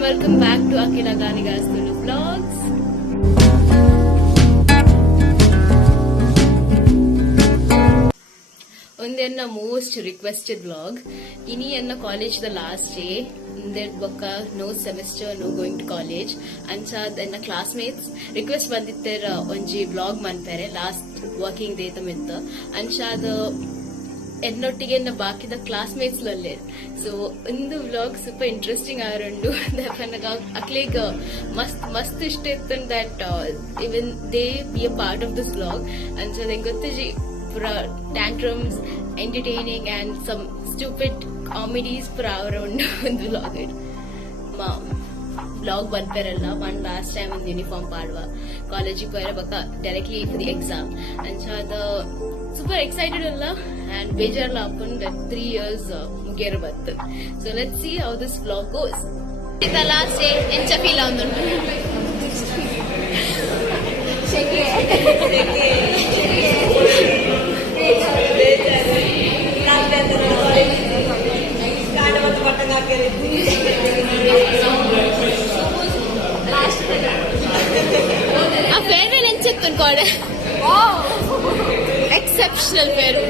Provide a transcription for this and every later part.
welcome back to Akila Ganigas Tulu Vlogs. Undenna most requested vlog. Ini enna college the last day. Inder baka no semester, no going to college. Ancha enna classmates request banditter onji vlog manpere last working day taminta. Ancha the എന്നൊಟ್ಟಿಗೆ ಬಾಕಿದ classmates ಲಲ್ಲೇ so ಒಂದು vlog super interesting ಆರಂಡು ಅಕ್ಲೇಗ ಮಸ್ತ್ ಇಷ್ಟ ಇತ್ತು that even they be a part of this vlog and so ನಂಗೆ ಗೊತ್ತಜಿ ಪುರ tantrums entertaining and some stupid comedies ಪುರ ಆರಂಡು ಒಂದು ವ್ಲಾಗ್ ವ್ಲಾಗ್ ಬಂದ್ಪೇರಲ್ಲ ಒನ್ ಲಾಸ್ಟ್ ಟೈಮ್ ಒಂದು ಯೂನಿಫಾರ್ಮ್ ಪಾಡುವ ಕಾಲೇಜಿಗೆ ಹೋಯ್ರ ಬಕ್ಕ directly for the exam and so ಅದು ಸೂಪರ್ ಎಕ್ಸೈಟೆಡ್ ಅಲ್ಲ and ಬೇಜಾರಲ್ಲ upon that 3 years ಮುಗಿಯರ ಬತ್ತು so let's see how this vlog goes the last day encha feel ಆಗುಂಡು ಶೆಕೆ ಆ ಫೇರ್ವೆಲ್ ಎಂಚೆತ್ತು ಕೋಡೆ exceptional farewell.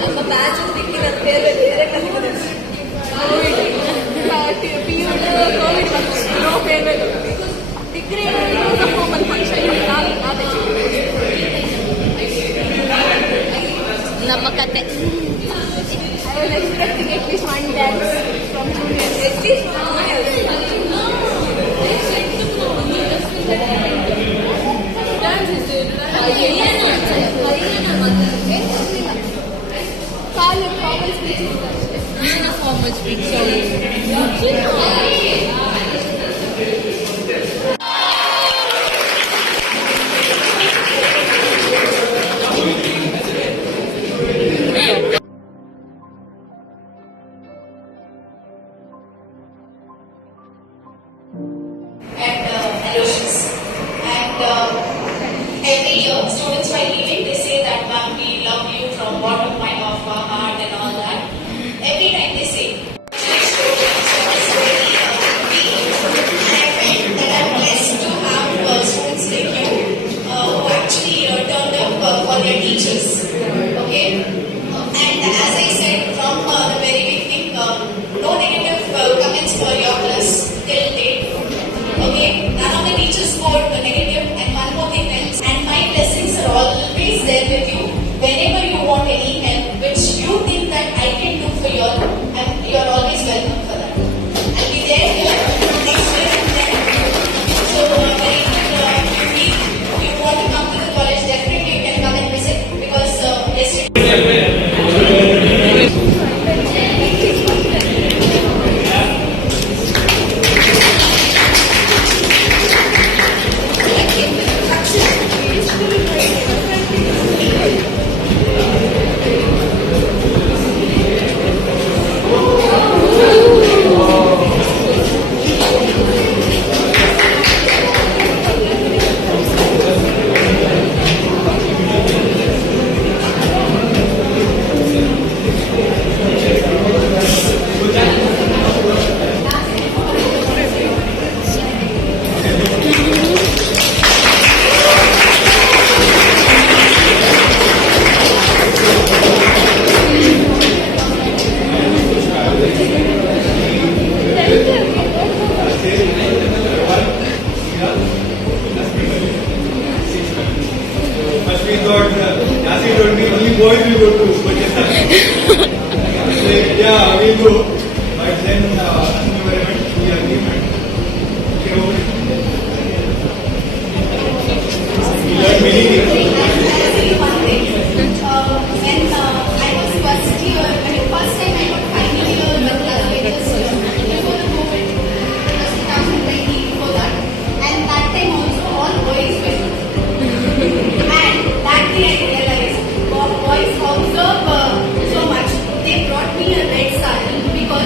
ನಮ್ಮ ಬ್ಯಾಚ್ ದಿಕ್ಕಿನ farewell ಬೇರೆ ಕಲಿತಿದೆ. Covid no farewell. Degree formal function ನಮ್ಮ ಕತೆ. I was expecting at least one dance from juniors. At least formal speech. Every year, students while leaving, they say that ma'am, we love you from bottom of our heart and all that. Every time they say, next students, so it's very and I felt that I'm blessed to have students like you who actually turned up for their teachers. Okay, and as I said from the very beginning, no negative comments for your class till date. Okay, none of the teachers scored the negative. And one more thing else, and my blessings are always there with you. Whenever you want any help, which you think that I can do for you, and you are always welcome for that. I'll be there next year and then. So very good. If you want to come to the college, definitely you can come and visit because boys will go to Pakistan. Yeah, we'll go. But then, environment, the agreement. Okay, over. We learn many things. When I was first year, first time I got final year with classmates before the COVID, it was 2020 before that, and that time also all boys were. And that day I realized boys observe so much. They brought me a red sari because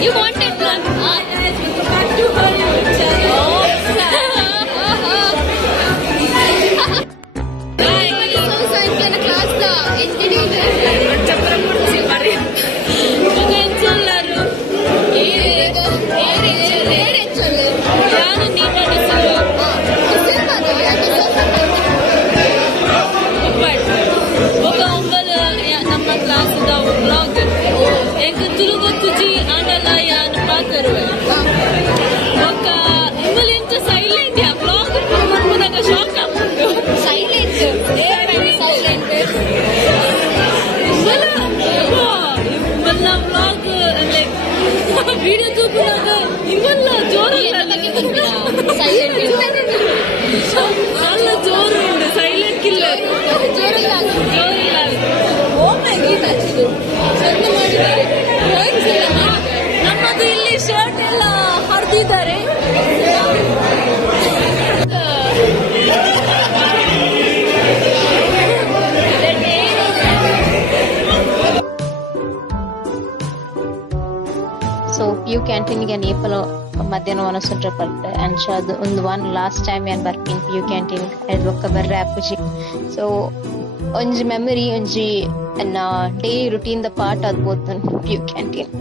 You wanted one. ನಮ್ಮ class blog ಎಂಕ್ ತುಳುಗು ತುಜಿ ಆಂಡಲ ಯಾನ್ ಪಾತರು ఒక ఇంత silent yeah blog మనకు shock అవ్వదు silent silent మళ్ళా blog like video చూపునాక ఇంకొల్ల జోరు సైలెంట్ చాలా జోరు ఉంది సైలెంట్ కిల్లర్ ಜೋರು ಓ ಮೈ ಗಾಡ್ ಚಂದ ಮಾಡಿದ್ದಾರೆ ನಮ್ಮದು ಇಲ್ಲಿ ಶರ್ಟ್ ಎಲ್ಲ ಹರಿದಿದ್ದಾರೆ ಸೊ PU ಕ್ಯಾಂಟೀನ್ಗೆ ನೇಪಲ ಮಧ್ಯಾಹ್ನ ಒನಸುಂಟ್ರೆ ಬರ್ತೆ ಅಂಚಾದ್ ಒಂದು ಲಾಸ್ಟ್ ಟೈಮ್ ಏನ್ ಬರ್ತೀನಿ PU ಕ್ಯಾಂಟೀನ್ ಅದು ಒಕ್ಕ ಬರ್ರೆ ಅಪ್ಪುಜಿ ಸೊ ಒಂಜಿ ಮೆಮರಿ ಒಂಜಿ ಎನ್ನ ಡೈಲಿ ರುಟೀನ್ ದ ಪಾರ್ಟ್ ಆಗ್ಬೋದು PU ಕ್ಯಾಂಟೀನ್.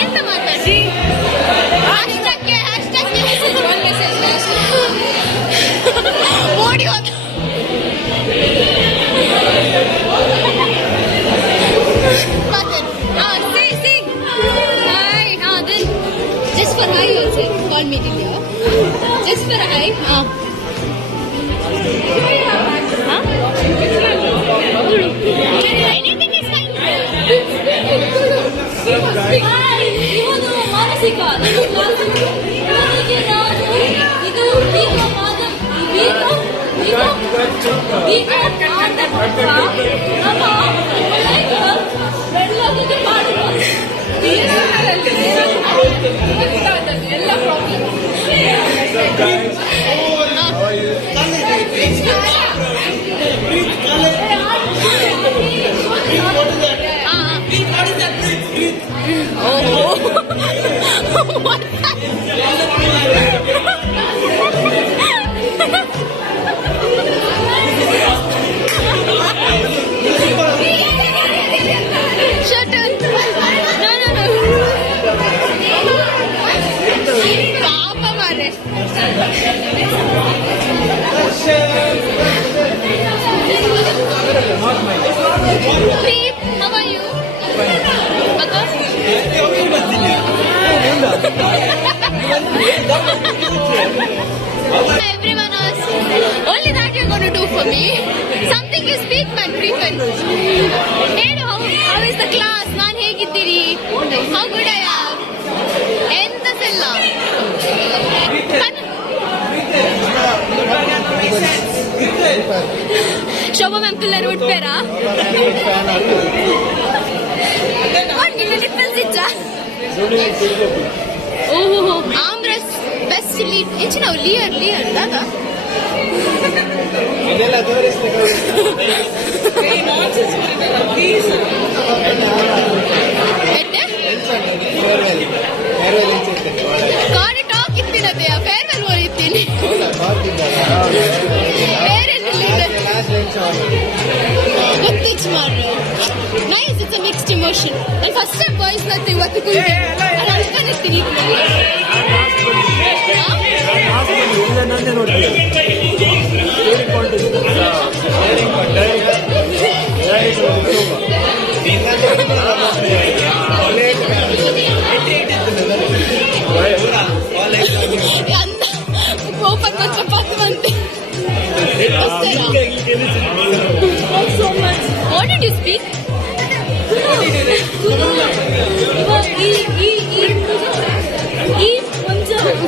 ಎಂತ ಮಾತಾಡಿ ಓಡಿ ಹೋದ just for hi also call me Divya just for hi anything is fine ಇವನು ಮಾನಸಿಕ ಎಲ್ಲ ಪಾಪ ಮಾರೆ Deep, how are you? Everyone asks, only that you're going to do for me. Something you speak, man, prefect. Hey, how is the class? Man, ಹೇಗಿದ್ದೀರಿ? How good I am? ಎಂತ ಸಲ್ಲ? Shobha ma'am pillar ಉಟ್ಪೇರಾ? ಓಹೋ ಆಮ್ರಸ್ best lead ಹೆಚ್ಚಿನ ಲಿಯರ್ ದಾದ ಕಾಡಿ talk ಇತ್ತಿನದೆ farewell ಓದಿತ್ತೀನಿ ಗೊತ್ತಿಚ್ಚು ಮಾಡು nice it's a mixed emotion ನಾನು ಫಸ್ಟ್ ಟೈಮ್ ಬಾಯ್ಸ್ ನತ್ತೆ ಇವತ್ತು ಕುಂತೆ ನಾನು ಅನ್ಕೊಂಡಿರ್ತೀನಿ ಓಪನ್ ಮತ್ತೆ ಪತ್ತು ಮಂದಿ so much. What did you speak?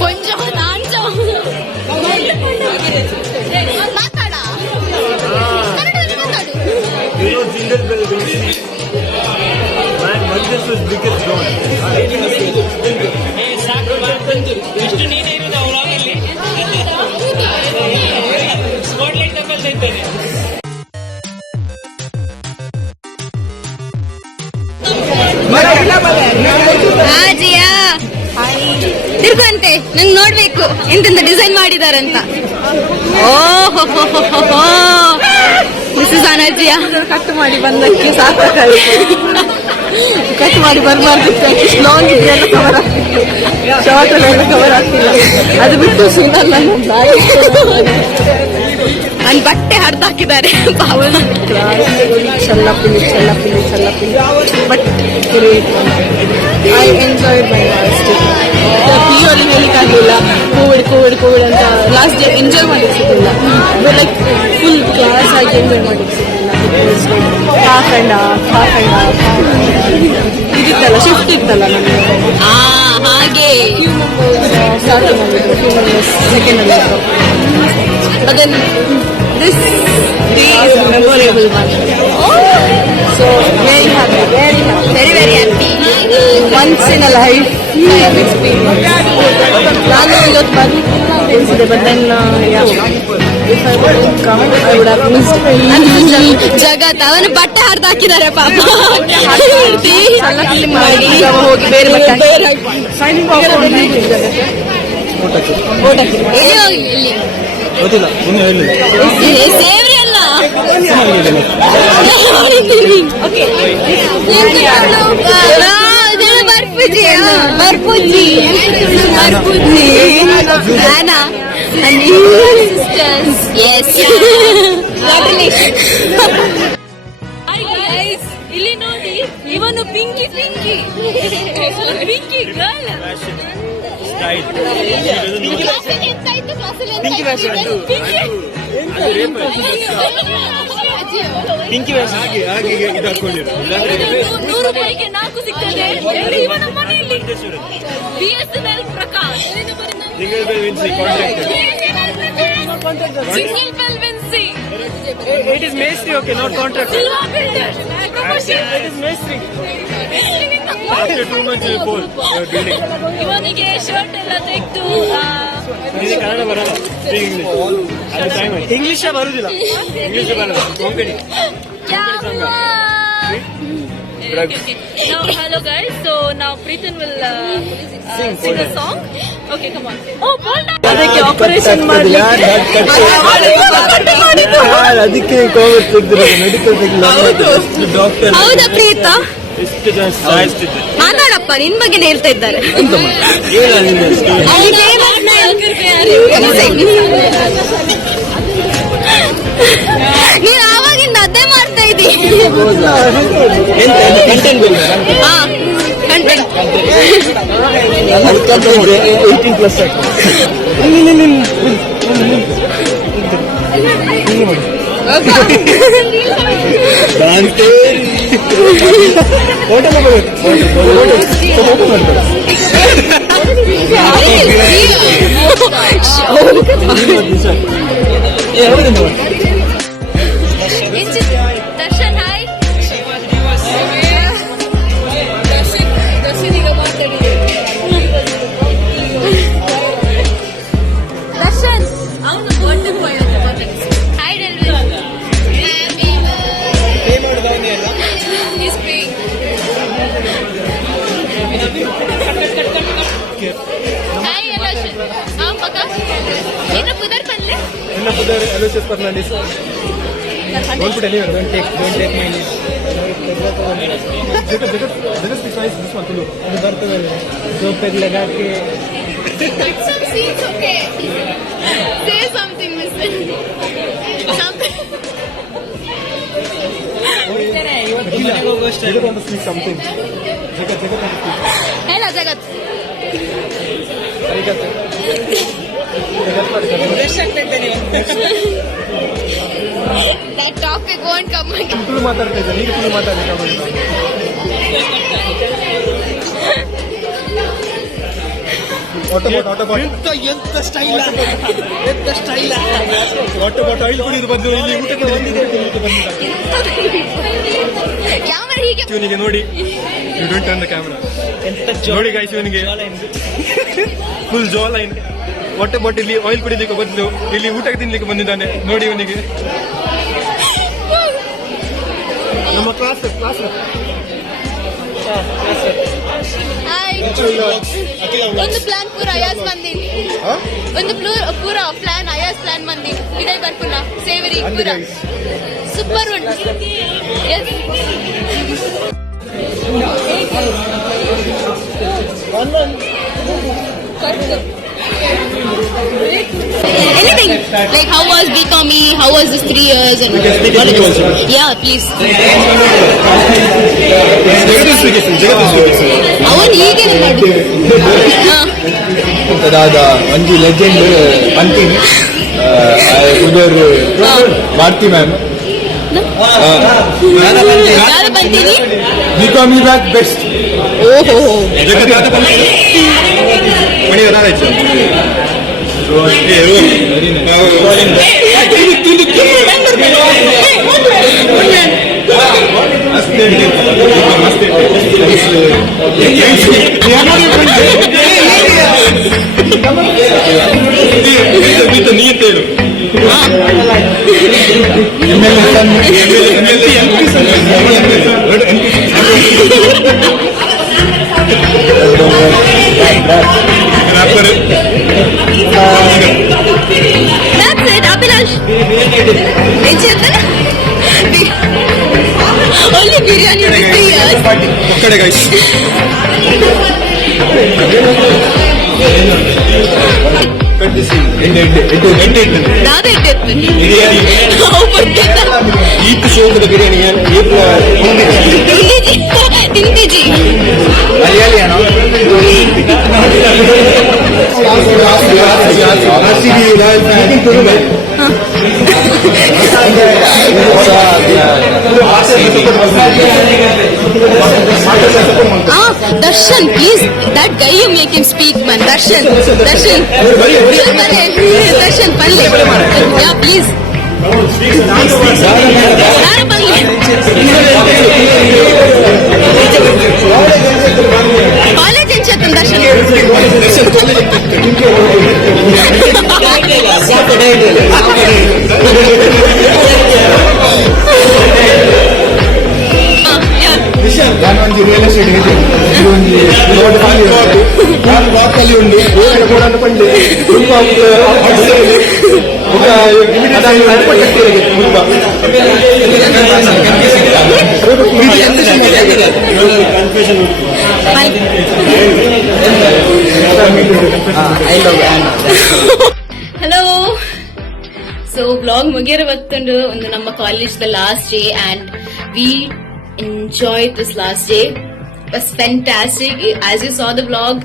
ಕೊಂಚ ನಾಂಚ ಮಾತಾಡ ಕನ್ನಡದಲ್ಲಿ ಮಾತಾಡು. You know Jingle Bell Rosie? Man, Manjus was biggest gone. ತಿರ್ಗಂತೆ ನಂಗೆ ನೋಡ್ಬೇಕು ಎಂತೆಂತ ಡಿಸೈನ್ ಮಾಡಿದಾರಂತ. ಓಹೋ ದಿಸ್ ಇಸ್ ಅನರ್ಜಿಯ. ಕಟ್ ಮಾಡಿ ಬಂದಕ್ಕೆ ಸಾಕಾಗಿದೆ. ಕಟ್ ಮಾಡಿ ಬರಬಾರ್ದಿತ್ತು. ಲಾಂಗ್ ಇದೆಲ್ಲ ಕವರ್ ಆಗ್ತಿತ್ತು, ಶಾರ್ಟ್ ಎಲ್ಲ ಕವರ್ ಆಗ್ತಿಲ್ಲ. ಅದು ಬಿಟ್ಟು ಸೀನಲ್ಲ ನನ್ ಬಟ್ಟೆ ಹರಿದು ಹಾಕಿದ್ದಾರೆ ಚಲ್ಲಪಿಲ್ಲಿ ಚಲ್ಲಪಿಲ್ಲಿ ಚಲ್ಲಪಿಲ್ಲಿ. But great, I enjoyed my last. ಪಿಯೂಲಿ ಹೇಳಿಕ್ಕಾಗಲಿಲ್ಲ, ಕೋವಿಡ್ ಅಂತ ಲಾಸ್ಟ್ ಡೇ ಎಂಜಾಯ್ ಮಾಡಿಕ್ ಸಿಗಲಿಲ್ಲ. ಲೈಕ್ ಫುಲ್ ಕ್ಲಾಸ್ ಆಗಿ ಎಂಜಾಯ್ ಮಾಡಿಕ್ ಸಿಗಲಿಲ್ಲ. ಹಾಫ್ ಆ್ಯಂಡ್ ಹಾಫ್ ಇದಿತ್ತಲ್ಲ, ಶಿಫ್ಟ್ ಇತ್ತಲ್ಲ ನಮಗೆ. ಹಾಗೆ ಫ್ಯೂ ಮೆಂಬರ್ಸ್ ಸ್ಟಾರ್ಟಿಂಗ್ ಆಗಿತ್ತು, ಫ್ಯೂ ಮೆಂಬರ್ಸ್ ಸೆಕೆಂಡ್ ಆಗಿತ್ತು. But then this day is a memorable one. So very happy, very happy. very happy. Once in a life I have experienced. ನಾನು ಇವತ್ತು ಬರ್ಲಿಕ್ಕಿಲ್ಲ ಅನ್ಸಿದೆ, but then yeah, if I would have come I would have missed. ಜಗತ್ ಅವನು ಬಟ್ಟೆ ಹರಿದು ಹಾಕಿದ್ದಾರೆ ಪಾಪ. ಸಣ್ಣಪಲ್ಲಿ ಮಾಡಿ ಹೋಗಿ ಬೇರೆ ಬಟ್ಟೆ ಸೈನಿಂಗ್ ಆಫ್ ಇಲ್ಲಿ ಗೊತ್ತಿಲ್ಲ ಇನ್ನು ಹೇಳಿ ಸೇವ್ರಿ ಅಲ್ಲ ಬರ್ಪೂಜಿ ಆನಾ ಸಿಸ್ಟರ್ಸ್. ಎಸ್ ಇಲ್ಲಿ ನೋಡಿ, ಇವನು ಪಿಂಕಿ ಪಿಂಕಿ ಪಿಂಕಿ ಗರ್ಲ್. ಪಿಂಕಿ ಹಾಗೆ ಇದು ಹಾಕೊಂಡಿರು. 100 ರೂಪಾಯಿಗೆ 4 ಸಿಗ್ತದೆ ಇವನ ಮನೆಯಲ್ಲಿ. BSNL Prakash single bell Vinci contract. Single bell Vinci. It is Maestri, okay, not contract. Silva builder. It is Maestri. After 2 months you will building. ಇವನಿಗೆ ಶರ್ಟ್ ಎಲ್ಲ ತೆಗೆದು ನಿಮಗೆ ಕನ್ನಡ ಬರಲ್ಲ, ಇಂಗ್ಲಿಷ್. ಅದು ಟೈಮ್ ಆಯ್ತು. ಇಂಗ್ಲಿಷ್ ಬರುದಿಲ್ಲ, ಇಂಗ್ಲಿಷ್ ಬರಲ್ಲ, Konkani. Now, hello guys. So now Preetan will sing a song. Okay, come on. Oh, bold. ಅದಕ್ಕೆ ಆಪರೇಷನ್ ಮಾಡಿ ಅದಕ್ಕೆ ಕೋವಿಡ್ ತೆಗೆದಿರೋದು, ಮೆಡಿಕಲ್ ತೆಗೆದಿಲ್ಲ. ಡಾಕ್ಟರ್ ಹೌದಾ ಪ್ರೀತ? ಎಷ್ಟು ಜನ ಸಾಯಿಸ್ತಿದ್ದೆ. ಮಾತಾಡಪ್ಪ, ನಿನ್ ಬಗ್ಗೆ ಹೇಳ್ತಾ ಇದ್ದಾರೆ. ಹೇಳ ನಿನ್ನೆ ನೀನ್ ಆವಾಗಿಂದ ಅದೇ ಮಾಡ್ತಾ ಇದ್ದೀ. ಕಂಟೆಂಟ್ ಬರೀ. ಹಾ, content. 18+ hotel Darshan hi. Darshan ಅವನು ಬರ್ಡೇ ಬಾಯ್ ಅಂತ birthday. Hi Delwin. He's paying. Hi Alashan. हाँ पका. इन्हें पुदर पल्ले. ಇನ್ನು ಪುದರ್ Aloysius Fernandes. Don't put anywhere. Don't take my name. Just because this one too. ಅದು ಬರ್ತದೆ जो पेग लगा के. Take some seats, okay. Say something, Mr. Something. Jagat want to speak something. Jagat want to speak. Hello, Jagat. Arigato. That topic won't come again. Tulu ಮಾತಾಡ್ತಾ ಇದ್ದೆ, ನೀನು ತುಳು ಮಾತಾಡಲಿಕ್ಕೆ ಎಂತ ಸ್ಟೈಲ್ ವಾಟರ್ ಆಯಿಲ್ ಕುಡಿದು ಬಂದು ಇಲ್ಲಿ ಊಟಕ್ಕೆ ಬಂದಿದ್ದ ಯಾವ ಹೀಗೆ ಇವನಿಗೆ ನೋಡಿ, you don't turn the camera. ನೋಡಿ ಗಾಯ್ಸ್, ಇವನಿಗೆ ಫುಲ್ ಜೋ ಲೈನ್. ವಾಟರ್ ಬಾಟಲ್ ಆಯಿಲ್ ಕುಡಿಲಿಕ್ಕೆ ಬದಲು ಇಲ್ಲಿ ಊಟ ತಿನ್ಲಿಕ್ಕೆ ಬಂದಿದ್ದಾನೆ. ನೋಡಿ ಇವನಿಗೆ. ನಮ್ಮ ಕ್ಲಾಸ್ ಹಾಯ್. ಒಂದು ಪ್ಲಾನ್ ಪೂರ ಅಯಾಸ್ ಮಂದಿ ಒಂದು ಪೂರ ಪ್ಲಾನ್ ಅಯಾಸ್ ಪ್ಲಾನ್ ಮಂದಿ ಇಡೈ ಬರ್ಪುನ ಸೇವರಿ ಪೂರ ಸೂಪರ್ ಉಂಟು S anything like how was BComE, how was this 3 years and yeah please ಅವನು ಹೀಗೇನೆ ಮಾಡು ಅದಾದ ಒಂದು ಲೆಜೆಂಡ್ ಅಂತೀನಿ ಉದರ್ ಭಾರತಿ ಮ್ಯಾಮ್ ಯಾರು ಬಂತೀನಿ BComE ಬ್ಯಾಕ್ ಬೆಸ್ಟ್ ಓಹೋ ನೀರು That's it, Abhilash. Only biryani for 3 years. ಒಕ್ಕಡೆ guys ನಾವೇ ಇಟ್ಟಿರ್ತೀನಿ ಈತ್ ಶೋಕದ biryani ತಿಂದಿಜಿ ಮಲಯಾಳಿಯಾണോ Darshan, please, that guy you make him speak, man. Darshan, Palle. Yeah, please. Yaru Palle. College en chetan Darshan. ನಾನು ಒಂದು real estate ಇದೆ ಒಂದು road ಖಾಲಿ ನಾನು ರಾಕಲ್ಲಿ ಉಂಡು ಕೂಡ ಅನ್ಕೊಂಡೆ ತುಂಬ Hello. So vlog ಮುಗಿಯರ ಬತ್ತುಂಡು ಒಂದು ನಮ್ಮ college the last day and we enjoyed this last day. It was fantastic. As you saw the vlog,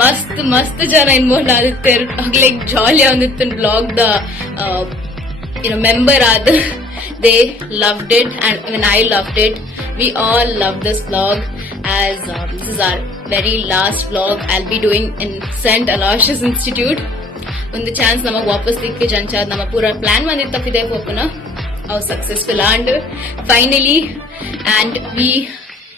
mast jana involved ಆಗಿತ್ತಾರೆ. like jolly ಆಗಿತ್ತು vlog the member ಆದ they loved it and when I loved it. We all love this vlog as this is our very last vlog I'll be doing in St. Aloysius Institute. ಒಂದು chance ನಮಗೆ ವಾಪಸ್ ಸಿಕ್ಕಿ ಜಂಚಾದ್ ನಮ್ಮ ಪೂರ plan ಬಂದಿತ್ತಪ್ಪಿದೆ ಪೋಪುನ ಅವು successful and finally and we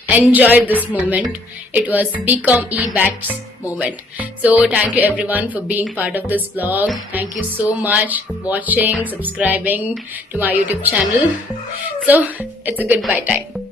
enjoyed this moment. It was BComE batch moment. So thank you everyone for being part of this vlog. Thank you so much watching, subscribing to my YouTube channel. So it's a goodbye time.